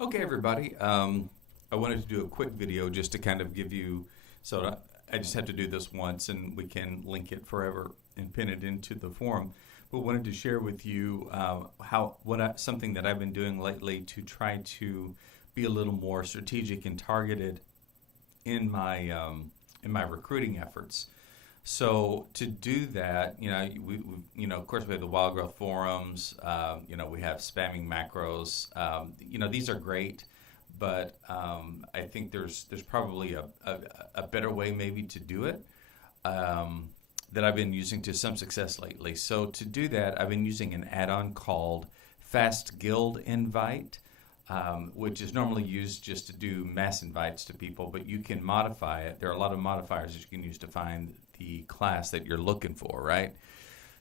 Okay, everybody. I wanted to do a quick video just to kind of give you, so I just have to do this once and we can link it forever and pin it into the forum. But wanted to share with you something that I've been doing lately to try to be a little more strategic and targeted in my recruiting efforts. So to do that, of course, we have the Wild Growth forums. We have spamming macros. These are great, but I think there's probably a better way maybe to do it that I've been using to some success lately. So to do that, I've been using an add-on called Fast Guild Invite. Which is normally used just to do mass invites to people, but you can modify it. There are a lot of modifiers that you can use to find the class that you're looking for, right?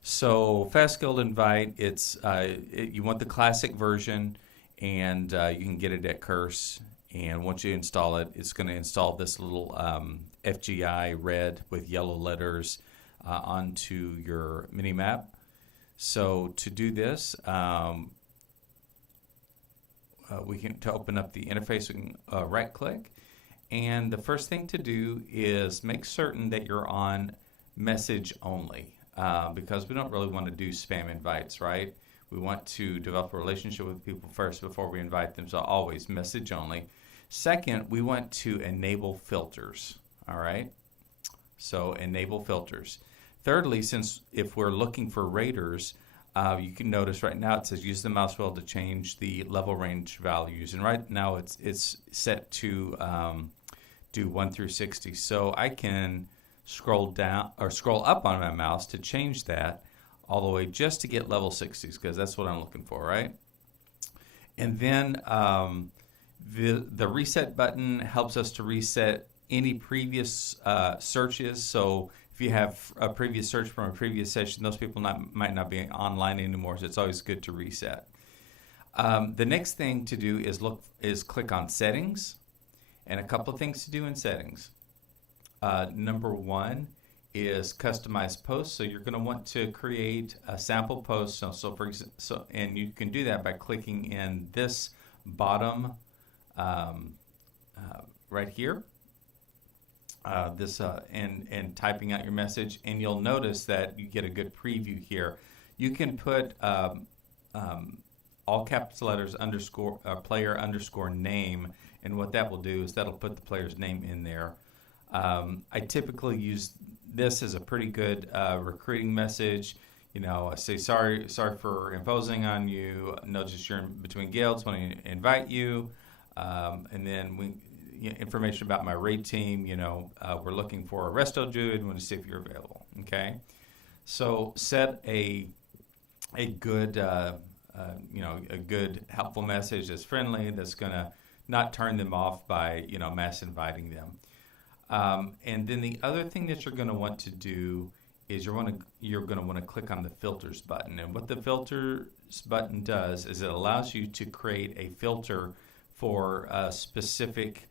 So Fast Guild Invite, you want the classic version, and you can get it at Curse. And once you install it, it's going to install this little FGI red with yellow letters onto your mini map. So to do this, to open up the interface, we can right click, and the first thing to do is make certain that you're on message only, because we don't really want to do spam invites, right? We want to develop a relationship with people first before we invite them, so always message only. Second, we want to enable filters, all right? So enable filters. Thirdly, since if we're looking for raters, you can notice right now it says use the mouse wheel to change the level range values, and right now it's set to do 1 through 60. So I can scroll down or scroll up on my mouse to change that all the way just to get level 60s, because that's what I'm looking for, right? And then the reset button helps us to reset any previous searches. So if you have a previous search from a previous session, those people might not be online anymore, so it's always good to reset. The next thing to do is click on Settings, and a couple of things to do in Settings. Number one is Customize Posts. So you're going to want to create a sample post. And you can do that by clicking in this bottom right here. And typing out your message, and you'll notice that you get a good preview here. You can put all caps letters underscore player underscore name, and what that will do is that'll put the player's name in there. I typically use this as a pretty good recruiting message. I say sorry for imposing on you. Notice you're in between guilds. Want to invite you, and then information about my raid team. We're looking for a resto druid. Want to see if you're available. Okay, so set a good a good helpful message that's friendly, that's gonna not turn them off by mass inviting them. And then the other thing that you're going to want to do is you're going to want to click on the filters button. And what the filters button does is it allows you to create a filter for specific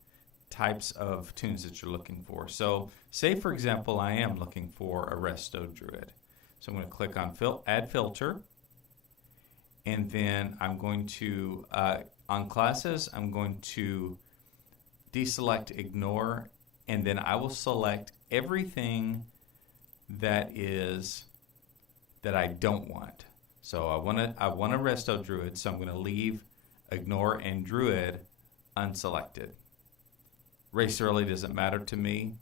types of tunes that you're looking for. So say, for example, I am looking for a resto druid. So I'm going to click on add filter, and then I'm going to, on classes, I'm going to deselect ignore, and then I will select everything that I don't want. So I want a resto druid, so I'm going to leave ignore and druid unselected. Race really doesn't matter to me.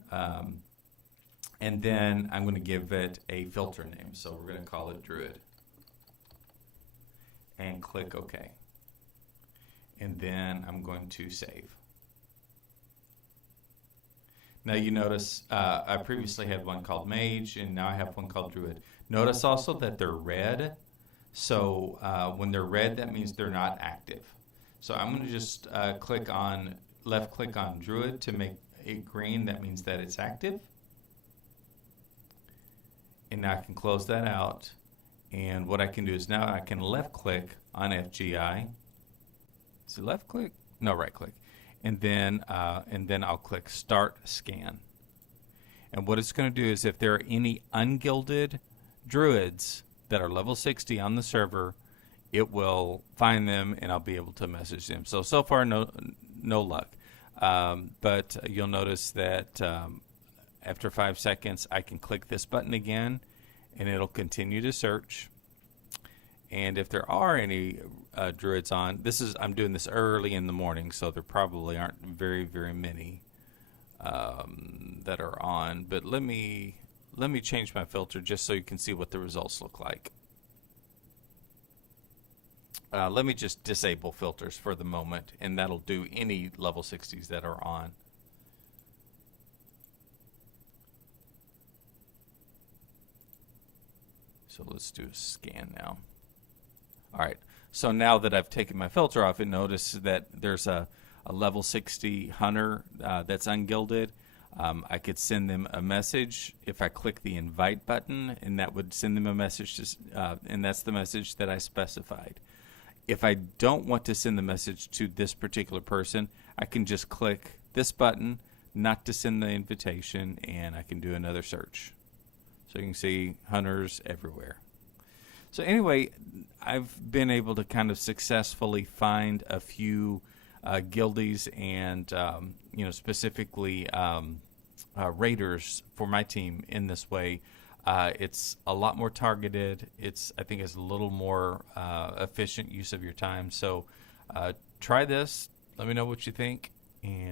And then I'm going to give it a filter name. So we're going to call it druid. And click OK. And then I'm going to save. Now you notice I previously had one called mage, and now I have one called druid. Notice also that they're red. So when they're red, that means they're not active. So I'm going to just left click on druid to make it green. That means that it's active. And now I can close that out. And what I can do is now I can left click on FGI. Is it left click? No, right click. And then I'll click Start Scan. And what it's going to do is if there are any ungilded druids that are level 60 on the server it will find them and I'll be able to message them. So far, no luck. But you'll notice that after 5 seconds, I can click this button again, and it'll continue to search. And if there are any druids on, I'm doing this early in the morning, so there probably aren't very many that are on. But let me change my filter just so you can see what the results look like. Let me just disable filters for the moment, and that'll do any level 60s that are on. So let's do a scan now. All right, so now that I've taken my filter off, and notice that there's a level 60 hunter that's ungilded. I could send them a message if I click the invite button, and that would send them a message, and that's the message that I specified. If I don't want to send the message to this particular person, I can just click this button, not to send the invitation, and I can do another search. So you can see hunters everywhere. So anyway, I've been able to kind of successfully find a few guildies and specifically raiders for my team in this way. It's a lot more targeted. I think it's a little more efficient use of your time. So try this. Let me know what you think. And